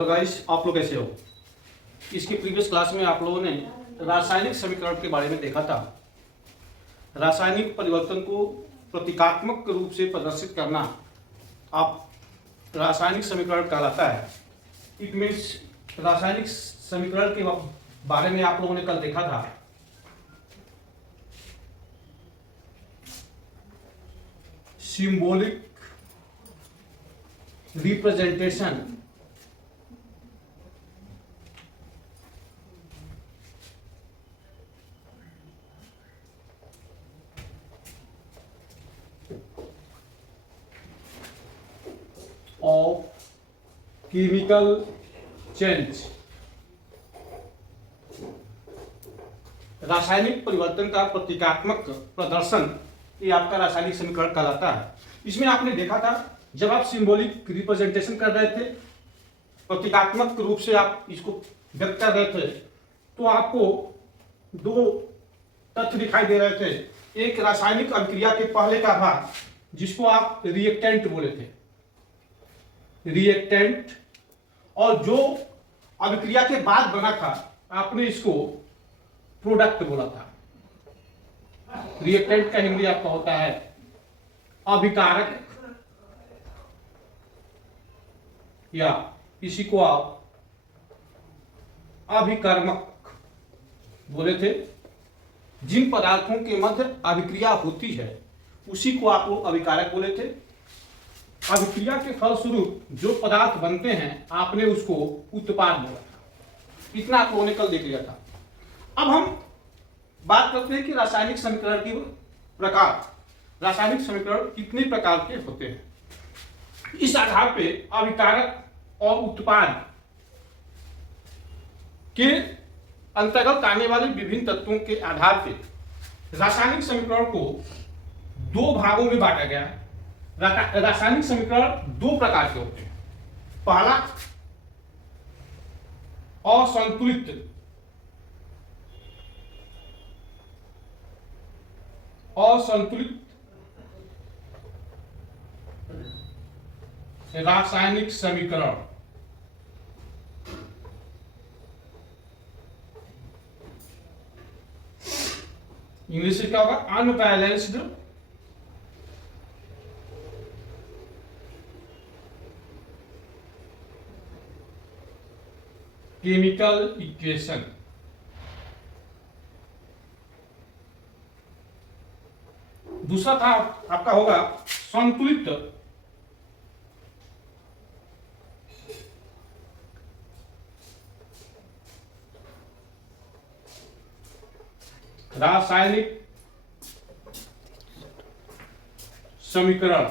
तो गाइस, आप लोग कैसे हो। इसकी प्रीवियस क्लास में आप लोगों ने रासायनिक समीकरण के बारे में देखा था। रासायनिक परिवर्तन को प्रतीकात्मक रूप से प्रदर्शित करना आप रासायनिक समीकरण कहलाता है। इट मीन्स रासायनिक समीकरण के बारे में आप लोगों ने कल देखा था। Symbolic representation of chemical change। रासायनिक परिवर्तन का प्रतीकात्मक प्रदर्शन ये आपका रासायनिक समीकरण कहलाता है। इसमें आपने देखा था जब आप सिंबॉलिक रिप्रेजेंटेशन कर रहे थे, प्रतीकात्मक रूप से आप इसको व्यक्त कर रहे थे, तो आपको दो तथ्य दिखाई दे रहे थे। एक रासायनिक अभिक्रिया के पहले का भाग जिसको आप रिएक्टेंट बोले थे, रिएक्टेंट, और जो अभिक्रिया के बाद बना था आपने इसको प्रोडक्ट बोला था। रिएक्टेंट का हिंदी आपका होता है अभिकारक, या इसी को आप अभिकर्मक बोले थे। जिन पदार्थों के मध्य अभिक्रिया होती है उसी को आप लोग अभिकारक बोले थे। अभिक्रिया के फलस्वरूप जो पदार्थ बनते हैं आपने उसको उत्पाद बोला था। इतना आप लोगों ने कल देख लिया था। अब हम बात करते हैं कि रासायनिक समीकरण की प्रकार, रासायनिक समीकरण कितने प्रकार के होते हैं। इस आधार पे अभिकारक और उत्पाद के अंतर्गत आने वाले विभिन्न तत्वों के आधार पर रासायनिक समीकरण को दो भागों में बांटा गया है। रासायनिक समीकरण दो प्रकार के होते हैं। पहला असंतुलित रासायनिक समीकरण, इंग्लिश में क्या होगा, अनबैलेंस्ड केमिकल इक्वेशन। दूसरा था आपका होगा संतुलित रासायनिक समीकरण,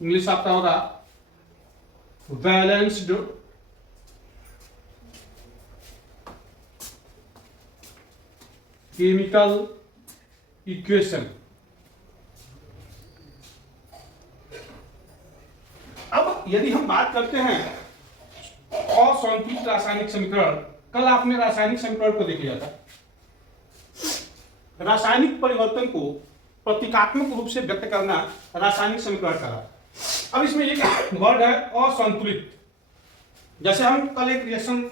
इंग्लिश आपका होगा बैलेंस्ड केमिकल इक्वेशन। अब यदि हम बात करते हैं असंतुलित रासायनिक समीकरण, कल आपने रासायनिक समीकरण को देख लिया था। रासायनिक परिवर्तन को प्रतीकात्मक रूप से व्यक्त करना रासायनिक समीकरण कहलाता है। अब इसमें एक वर्ड है असंतुलित। जैसे हम कल एक रिएक्शन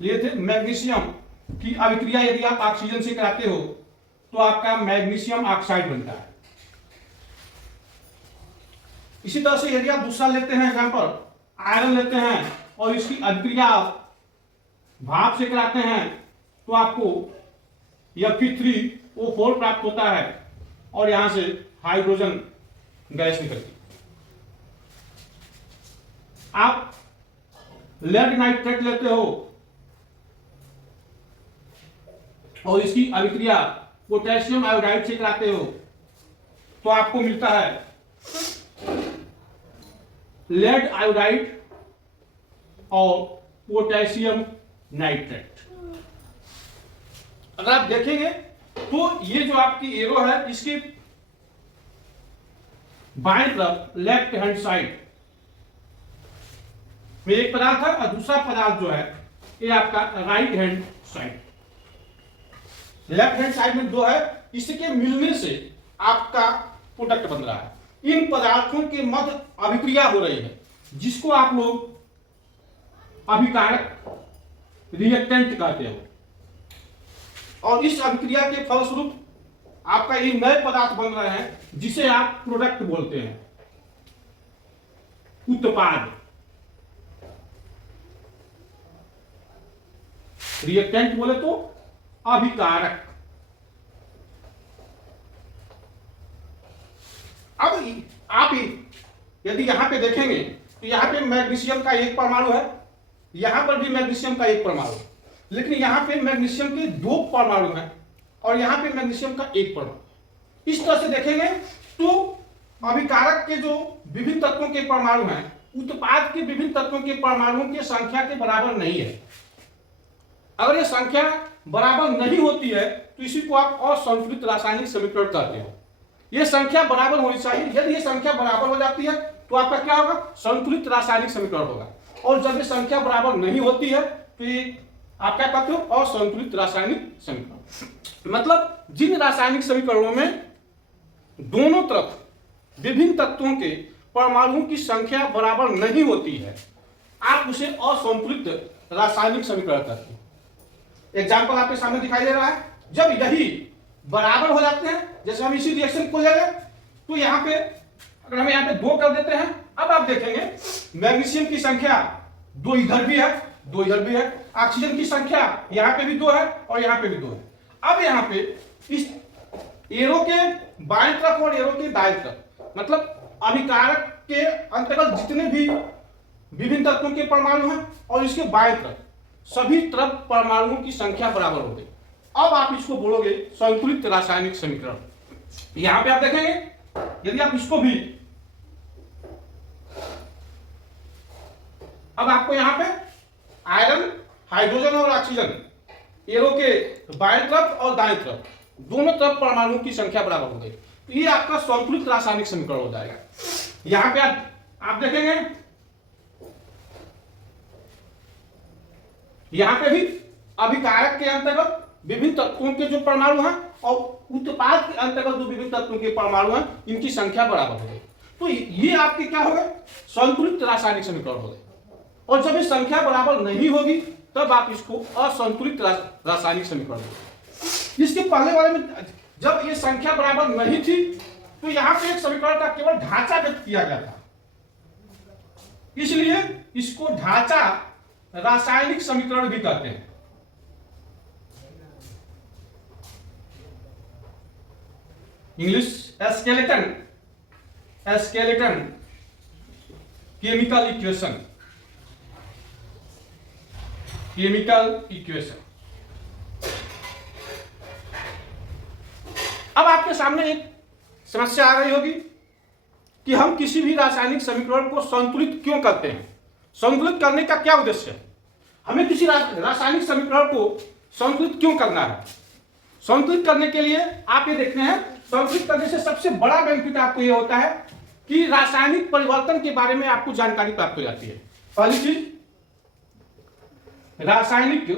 लिए थे, मैग्नीशियम की अभिक्रिया यदि आप ऑक्सीजन से कराते हो तो आपका मैग्नीशियम ऑक्साइड बनता है। इसी तरह से यदि आप दूसरा लेते हैं एग्जांपल, आयरन लेते हैं और इसकी अभिक्रिया भाप से कराते हैं तो आपको Fe3O4 प्राप्त होता है और यहां से हाइड्रोजन गैस निकलती है। आप लेड नाइट्रेट लेते हो और इसकी अभिक्रिया पोटेशियम आयोडाइड से कराते हो तो आपको मिलता है लेड आयोडाइड और पोटेशियम नाइट्रेट। अगर आप देखेंगे तो ये जो आपकी एरो है इसके बाएं तरफ लेफ्ट हैंड साइड में एक पदार्थ है और दूसरा पदार्थ जो है ये आपका right hand side. Left hand side में दो है, इसके मिलने से आपका प्रोडक्ट बन रहा है। इन पदार्थों के मध्य अभिक्रिया हो रही है, जिसको आप लोग अभिकारक रिएक्टेंट कहते हो, और इस अभिक्रिया के फलस्वरूप आपका ये नए पदार्थ बन रहे हैं जिसे आप प्रोडक्ट बोलते हैं, उत्पाद। रिएक्टेंट बोले तो अभिकारक। अब आप यदि यहां पे देखेंगे तो यहां पे मैग्नीशियम का एक परमाणु है, यहां पर भी मैग्नीशियम का एक परमाणु, लेकिन यहां पे मैग्नीशियम के 2 परमाणु हैं और यहां पे मैग्नीशियम का एक परमाणु। इस तरह से देखेंगे तो अभिकारक के जो विभिन्न तत्वों के परमाणु हैं, उत्पाद के विभिन्न तत्वों के परमाणुओं की संख्या के बराबर नहीं है। अगर ये संख्या बराबर नहीं होती है तो इसी को आप असंतुलित रासायनिक समीकरण कहते हो। ये संख्या बराबर होनी चाहिए। यदि ये संख्या बराबर हो जाती है तो आपका क्या होगा? संतुलित रासायनिक समीकरण होगा। और जब ये संख्या बराबर नहीं होती है तो ये आप क्या कहते हो? असंतुलित रासायनिक समीकरण। मतलब जिन रासायनिक समीकरणों में दोनों तरफ विभिन्न तत्वों के परमाणुओं की संख्या बराबर नहीं होती है, आप उसे असंतुलित रासायनिक समीकरण कहते हैं। एग्जाम्पल आपके सामने दिखाई दे रहा है। जब यही बराबर हो जाते हैं, जैसे हम इसी रिएक्शन को ले लें तो यहाँ पे अगर हम यहाँ पे 2 कर देते हैं, अब आप देखेंगे मैग्नीशियम की संख्या 2 इधर भी है, 2 इधर भी है। ऑक्सीजन की संख्या यहाँ पे भी 2 है और यहाँ पे भी 2 है। अब यहाँ पे इस एरो के बाएं तरफ और एरो के दाएं तरफ, मतलब अभिकारक के अंतर्गत जितने भी विभिन्न तत्वों के परमाणु हैं और इसके बाएं तरफ सभी तरफ परमाणुओं की संख्या बराबर हो गई। अब आप इसको बोलोगे संतुलित रासायनिक समीकरण। यहां पे आप देखेंगे यदि आप इसको भी, अब आपको यहां पे आयरन, हाइड्रोजन और ऑक्सीजन एरो के बाएं तरफ और दाएं तरफ दोनों तरफ परमाणुओं की संख्या बराबर हो गई, तो ये आपका संतुलित रासायनिक समीकरण हो जाएगा। यहां पे आप देखेंगे यहां पे भी अभिकारक के अंतर्गत विभिन्न तत्वों के जो परमाणु हैं और उत्पाद के अंतर्गत जो विभिन्न तत्वों के परमाणु हैं, इनकी संख्या बराबर हो गई। तो ये आपके क्या हो गए? संतुलित रासायनिक समीकरण हो गए। और जब ये संख्या बराबर नहीं होगी तब आप इसको असंतुलित रासायनिक समीकरण बोलोगे। इसके पहले वाले में जब ये संख्या बराबर नहीं थी तो यहां पे एक समीकरण का केवल ढांचा व्यक्त किया गया था, इसलिए इसको ढांचा रासायनिक समीकरण भी कहते हैं। English skeleton chemical equation. अब आपके सामने एक समस्या आ गई होगी कि हम किसी भी रासायनिक समीकरण को संतुलित क्यों करते हैं? संतुलित करने का क्या उद्देश्य है? हमें किसी रासायनिक समीकरण को संतुलित क्यों करना है? संतुलित करने के लिए आप ये देखते हैं, संतुलित करने से सबसे बड़ा बेनिफिट आपको ये होता है कि रासायनिक परिवर्तन के बारे में आपको जानकारी प्राप्त हो जाती है। पहली चीज, रासायनिक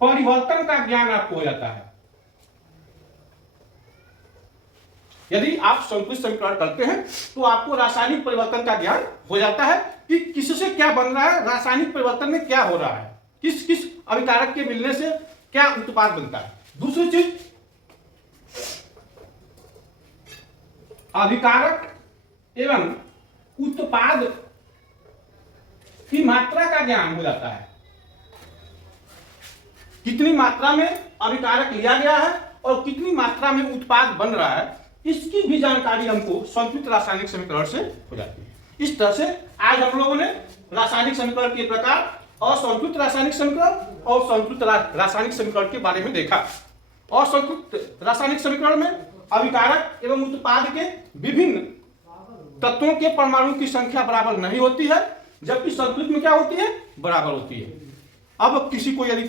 परिवर्तन का ज्ञान आपको हो जाता है। यदि आप संतुलित समीकरण करते हैं तो आपको रासायनिक परिवर्तन का ज्ञान हो जाता है कि किससे क्या बन रहा है, रासायनिक परिवर्तन में क्या हो रहा है, किस किस अभिकारक के मिलने से क्या उत्पाद बनता है। दूसरी चीज, अभिकारक एवं उत्पाद की मात्रा का ज्ञान हो जाता है। कितनी मात्रा में अभिकारक लिया गया है और कितनी मात्रा में उत्पाद बन रहा है, इसकी भी जानकारी हमको संतुलित रासायनिक समीकरण से हो जाती है। इस तरह से आज हम लोगों ने रासायनिक समीकरण के प्रकार, असंतुलित रासायनिक समीकरण और संतुलित रासायनिक समीकरण के बारे में देखा। असंतुलित रासायनिक समीकरण में अभिकारक एवं उत्पाद के विभिन्न तत्वों के परमाणु की संख्या बराबर नहीं होती है, जबकि संतुलित में क्या होती है? बराबर होती है। अब किसी को यदि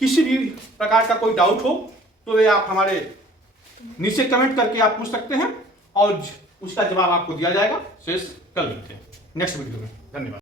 किसी भी प्रकार का कोई डाउट हो तो वे आप हमारे नीचे कमेंट करके आप पूछ सकते हैं और उसका जवाब आपको दिया जाएगा। शेष कल मिलते हैं नेक्स्ट वीडियो में। धन्यवाद।